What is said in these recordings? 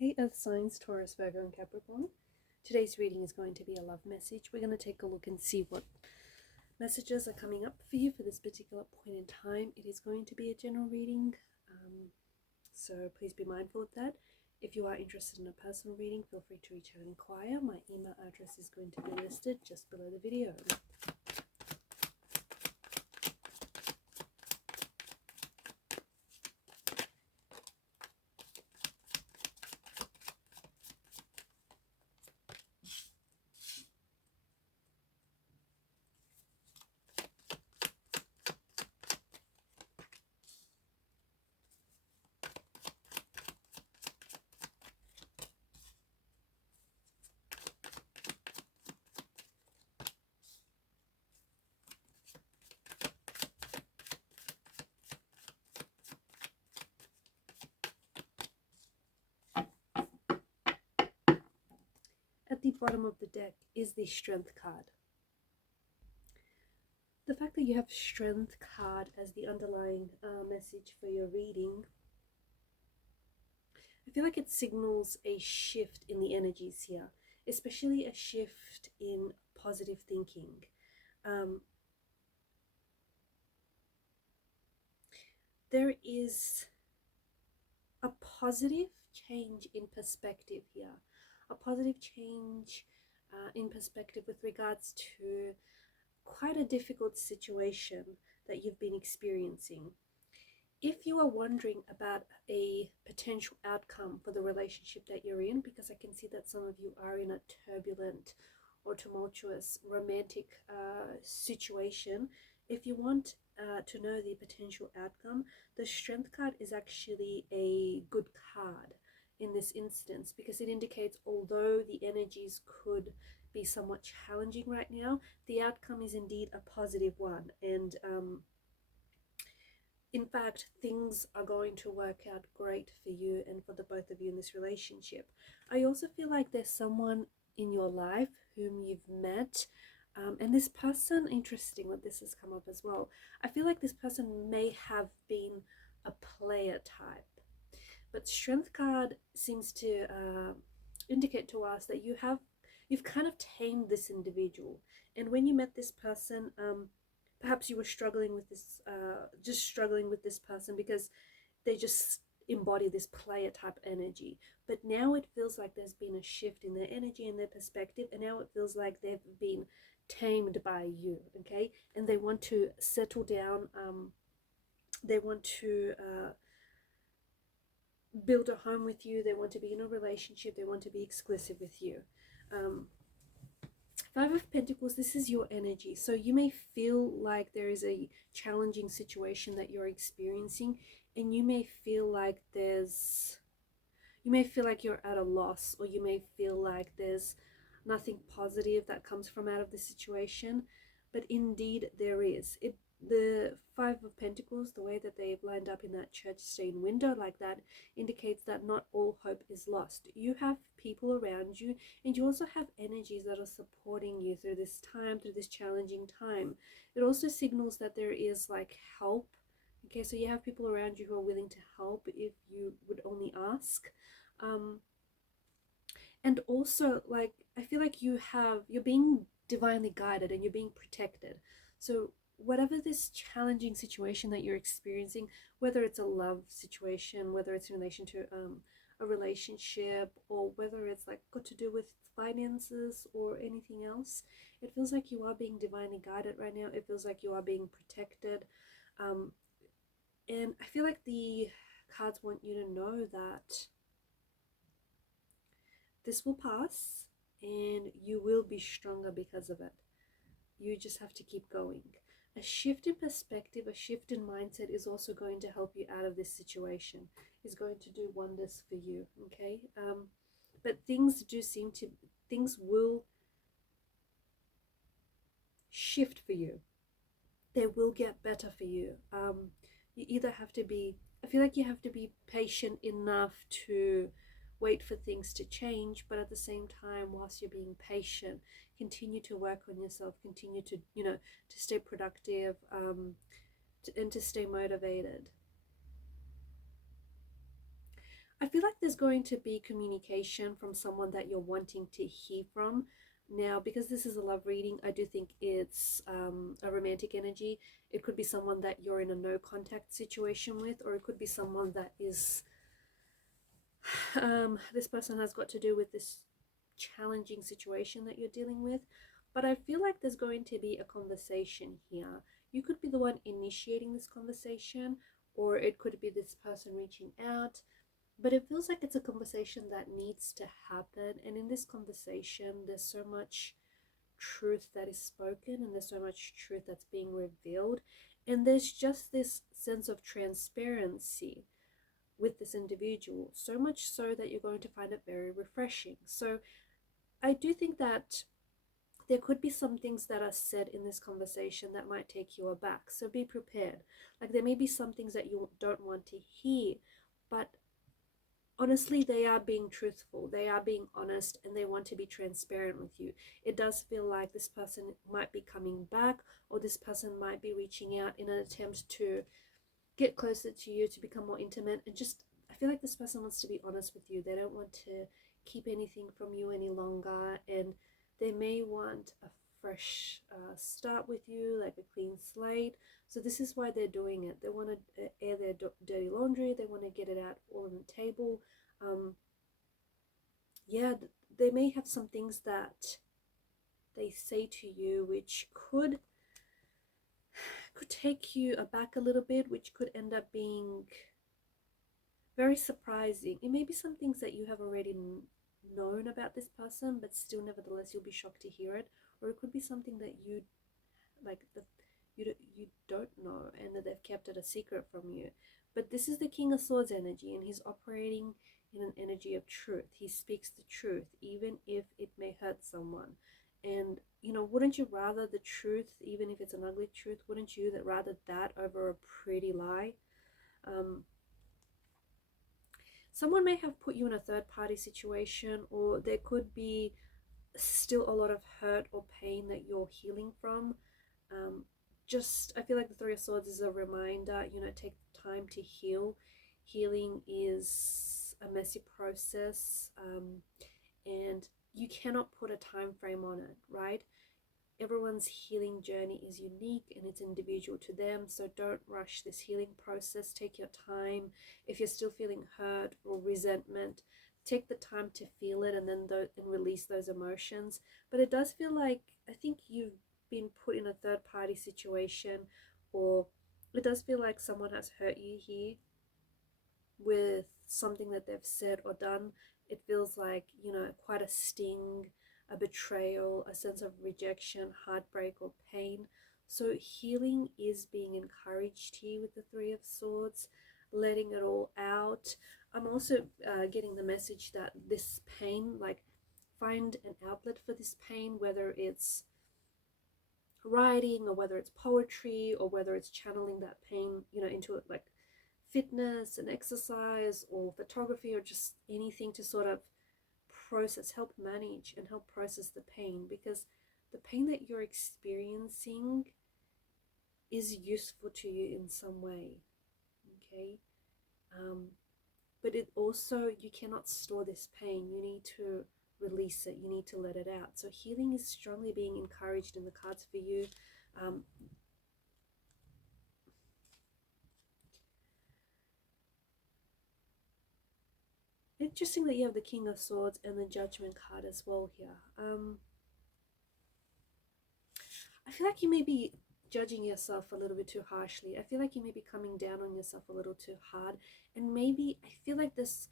Hey Earth signs, Taurus, Virgo and Capricorn. Today's reading is going to be a love message. We're going to take a look and see what messages are coming up for you for this particular point in time. It is going to be a general reading, so please be mindful of that. If you are interested in a personal reading, feel free to reach out and inquire. My email address is going to be listed just below the video. At the bottom of the deck is the Strength card. The fact that you have Strength card as the underlying message for your reading, I feel like it signals a shift in the energies here, especially a shift in positive thinking. There is a positive change in perspective here, a positive change in perspective with regards to quite a difficult situation that you've been experiencing. If you are wondering about a potential outcome for the relationship that you're in, because I can see that some of you are in a turbulent or tumultuous romantic situation, if you want to know the potential outcome, the Strength card is actually a good card in this instance, because it indicates although the energies could be somewhat challenging right now, the outcome is indeed a positive one, and in fact things are going to work out great for you and for the both of you in this relationship. I also feel like there's someone in your life whom you've met, and this person, interesting that this has come up as well, I feel like this person may have been a player type, but Strength card seems to indicate to us that you've kind of tamed this individual, and when you met this person, perhaps you were struggling with this, just struggling with this person because they just embody this player type energy. But now it feels like there's been a shift in their energy and their perspective, and now it feels like they've been tamed by you, okay? And they want to settle down, they want to build a home with you, they want to be in a relationship, they want to be exclusive with you. Five of Pentacles, this is your energy. So you may feel like there is a challenging situation that you're experiencing, and you may feel like you're at a loss, or you may feel like there's nothing positive that comes from out of the situation, but indeed there is. The Five of Pentacles, the way that they've lined up in that church stained window like that, indicates that not all hope is lost. You have people around you, and you also have energies that are supporting you through this time, through this challenging time. It also signals that there is like help. Okay, so you have people around you who are willing to help if you would only ask. And also, like, I feel like you're being divinely guided and you're being protected. So whatever this challenging situation that you're experiencing, whether it's a love situation, whether it's in relation to a relationship, or whether it's like got to do with finances or anything else, it feels like you are being divinely guided right now. It feels like you are being protected, and I feel like the cards want you to know that this will pass and you will be stronger because of it. You just have to keep going. A shift in perspective, a shift in mindset is also going to help you out of this situation, is going to do wonders for you, okay? But things will shift for you. They will get better for you. You either have to be, I feel like you have to be patient enough to wait for things to change, but at the same time, whilst you're being patient, continue to work on yourself, continue to, to stay productive, and to stay motivated. I feel like there's going to be communication from someone that you're wanting to hear from. Now, because this is a love reading, I do think it's a romantic energy. It could be someone that you're in a no contact situation with, or it could be someone that is, this person has got to do with this challenging situation that you're dealing with. But I feel like there's going to be a conversation here. You could be the one initiating this conversation, or it could be this person reaching out, but it feels like it's a conversation that needs to happen. And in this conversation, there's so much truth that is spoken, and there's so much truth that's being revealed. And there's just this sense of transparency with this individual, so much so that you're going to find it very refreshing. So I do think that there could be some things that are said in this conversation that might take you aback. So be prepared. Like, there may be some things that you don't want to hear, but honestly, they are being truthful, they are being honest, and they want to be transparent with you. It does feel like this person might be coming back, or this person might be reaching out in an attempt to get closer to you, to become more intimate. And just, I feel like this person wants to be honest with you. They don't want to keep anything from you any longer, and they may want a fresh start with you, like a clean slate. So this is why they're doing it. They want to air their dirty laundry. They want to get it out all on the table. Yeah, they may have some things that they say to you which could take you aback a little bit, which could end up being very surprising. It may be some things that you have already known about this person, but still nevertheless you'll be shocked to hear it. Or it could be something that you like, you don't know, and that they've kept it a secret from you. But this is the King of Swords energy, and he's operating in an energy of truth. He speaks the truth, even if it may hurt someone. And you know, wouldn't you rather the truth, even if it's an ugly truth? Wouldn't you that rather that over a pretty lie? Someone may have put you in a third party situation, or there could be still a lot of hurt or pain that you're healing from. Just, I feel like the Three of Swords is a reminder, you know, take time to heal. Healing is a messy process, and you cannot put a time frame on it, right? Everyone's healing journey is unique and it's individual to them, so don't rush this healing process. Take your time. If you're still feeling hurt or resentment, take the time to feel it, and then and release those emotions. But it does feel like, I think you've been put in a third party situation, or it does feel like someone has hurt you here with something that they've said or done. It feels like, you know, quite a sting, a betrayal, a sense of rejection, heartbreak, or pain. So healing is being encouraged here with the Three of Swords, letting it all out. I'm also getting the message that this pain, like, find an outlet for this pain, whether it's writing, or whether it's poetry, or whether it's channeling that pain, you know, into it, like fitness and exercise or photography, or just anything to sort of process, help manage and help process the pain, because the pain that you're experiencing is useful to you in some way. Okay, but it also, you cannot store this pain. You need to release it. You need to let it out. So healing is strongly being encouraged in the cards for you. Interesting that you have the King of Swords and the Judgment card as well here. I feel like you may be judging yourself a little bit too harshly. I feel like you may be coming down on yourself a little too hard. And maybe, I feel like this,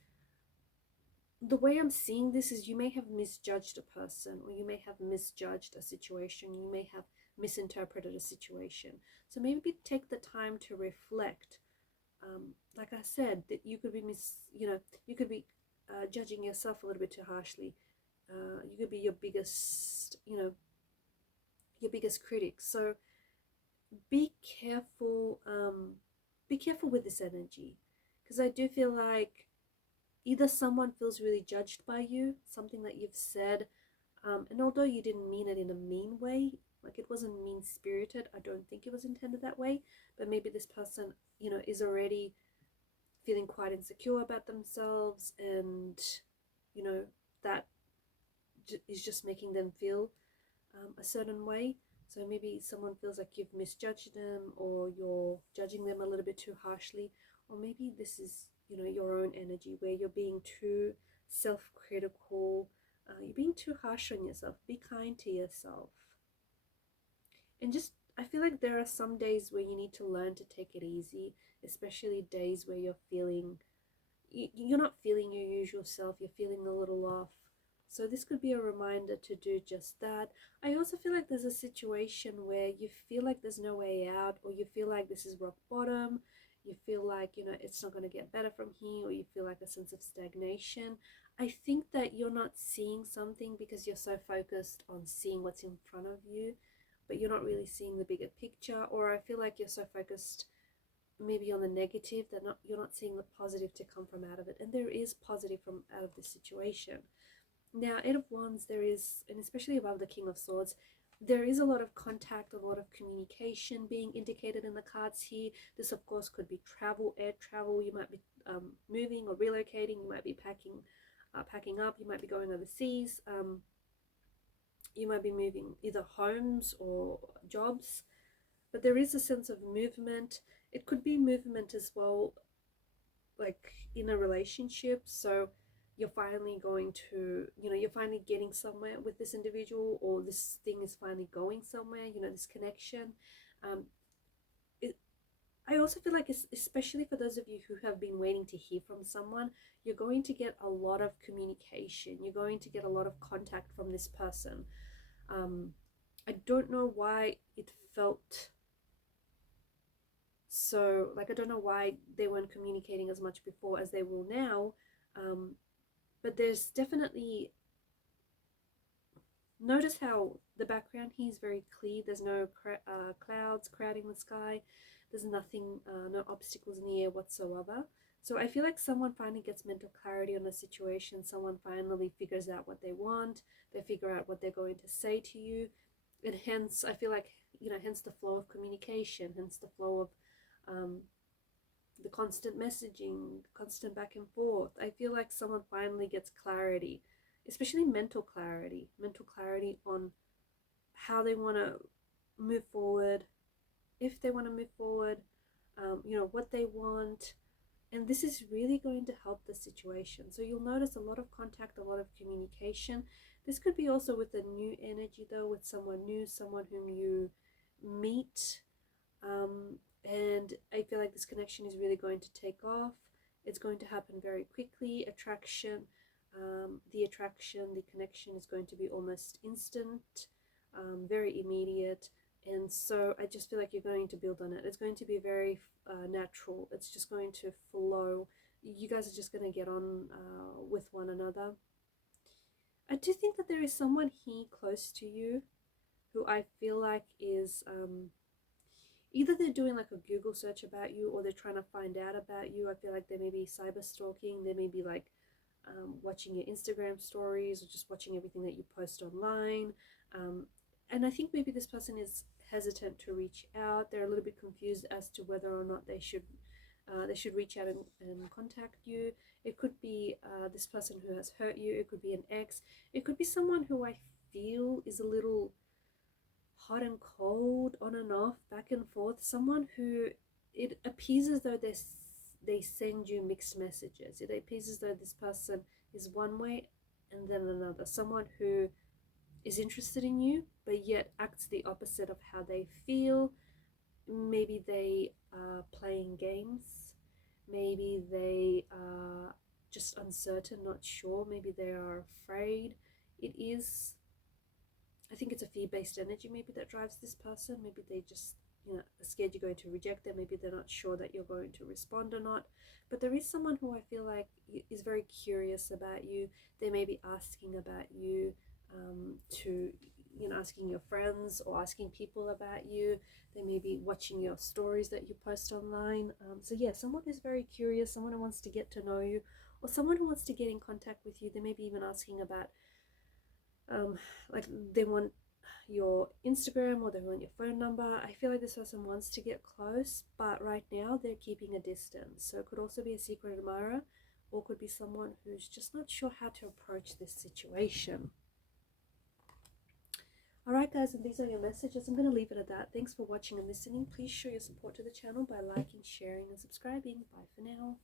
the way I'm seeing this is, you may have misjudged a person, or you may have misjudged a situation. You may have misinterpreted a situation. So maybe take the time to reflect. Like I said, that you could be you could be judging yourself a little bit too harshly. You could be your biggest, your biggest critic. So be careful. Be careful with this energy, because I do feel like either someone feels really judged by you, something that you've said, and although you didn't mean it in a mean way, like it wasn't mean spirited, I don't think it was intended that way, but maybe this person, is already feeling quite insecure about themselves, and you know, that is just making them feel a certain way. So maybe someone feels like you've misjudged them, or you're judging them a little bit too harshly, or maybe this is, you know, your own energy where you're being too self-critical, you're being too harsh on yourself. Be kind to yourself. And just, I feel like there are some days where you need to learn to take it easy, especially days where you're feeling, you're not feeling your usual self, you're feeling a little off. So this could be a reminder to do just that. I also feel like there's a situation where you feel like there's no way out, or you feel like this is rock bottom. You feel like, you know, it's not going to get better from here, or you feel like a sense of stagnation. I think that you're not seeing something because you're so focused on seeing what's in front of you, but you're not really seeing the bigger picture. Or I feel like you're so focused maybe on the negative that you're not seeing the positive to come from out of it. And there is positive from out of this situation. Now, Eight of Wands, there is, and especially above the King of Swords, there is a lot of contact, a lot of communication being indicated in the cards here. This, of course, could be travel, air travel. You might be moving or relocating. You might be packing up. You might be going overseas. You might be moving either homes or jobs. But there is a sense of movement. It could be movement as well, like in a relationship. So you're finally going to, you know, you're finally getting somewhere with this individual, or this thing is finally going somewhere, you know, this connection. I also feel like, especially for those of you who have been waiting to hear from someone, you're going to get a lot of communication. You're going to get a lot of contact from this person. I don't know why it felt so, like, I don't know why they weren't communicating as much before as they will now. But there's definitely, notice how the background here is very clear. There's no clouds crowding the sky. There's nothing, no obstacles in the air whatsoever. So I feel like someone finally gets mental clarity on a situation. Someone finally figures out what they want. They figure out what they're going to say to you. And hence, I feel like, you know, hence the flow of communication, hence the flow of the constant messaging, constant back and forth. I feel like someone finally gets clarity, especially mental clarity on how they want to move forward, if they want to move forward, you know, what they want. And this is really going to help the situation. So you'll notice a lot of contact, a lot of communication. This could be also with a new energy though, with someone new, someone whom you meet. And I feel like this connection is really going to take off. It's going to happen very quickly. The attraction, the connection is going to be almost instant, very immediate. And so I just feel like you're going to build on it. It's going to be very natural. It's just going to flow. You guys are just going to get on with one another. I do think that there is someone here close to you who I feel like is either they're doing like a Google search about you, or they're trying to find out about you. I feel like they may be cyber stalking. They may be like watching your Instagram stories, or just watching everything that you post online. And I think maybe this person is hesitant to reach out. They're a little bit confused as to whether or not they should reach out and contact you. It could be this person who has hurt you. It could be an ex. It could be someone who I feel is a little hot and cold, on and off, back and forth. Someone who, it appears as though they send you mixed messages. It appears as though this person is one way and then another. Someone who is interested in you but yet acts the opposite of how they feel. Maybe they are playing games. Maybe they are just uncertain, not sure. Maybe they are afraid. I think it's a fear-based energy maybe that drives this person. Maybe they just, you know, are scared you're going to reject them. Maybe they're not sure that you're going to respond or not. But there is someone who I feel like is very curious about you. They may be asking about you, to, you know, asking your friends or asking people about you. They may be watching your stories that you post online. So yeah, someone who's very curious, someone who wants to get to know you, or someone who wants to get in contact with you. They may be even asking about, like they want your Instagram or they want your phone number. I feel like this person wants to get close, but right now they're keeping a distance. So it could also be a secret admirer, or could be someone who's just not sure how to approach this situation. Alright guys, and these are your messages. I'm going to leave it at that. Thanks for watching and listening. Please show your support to the channel by liking, sharing and subscribing. Bye for now.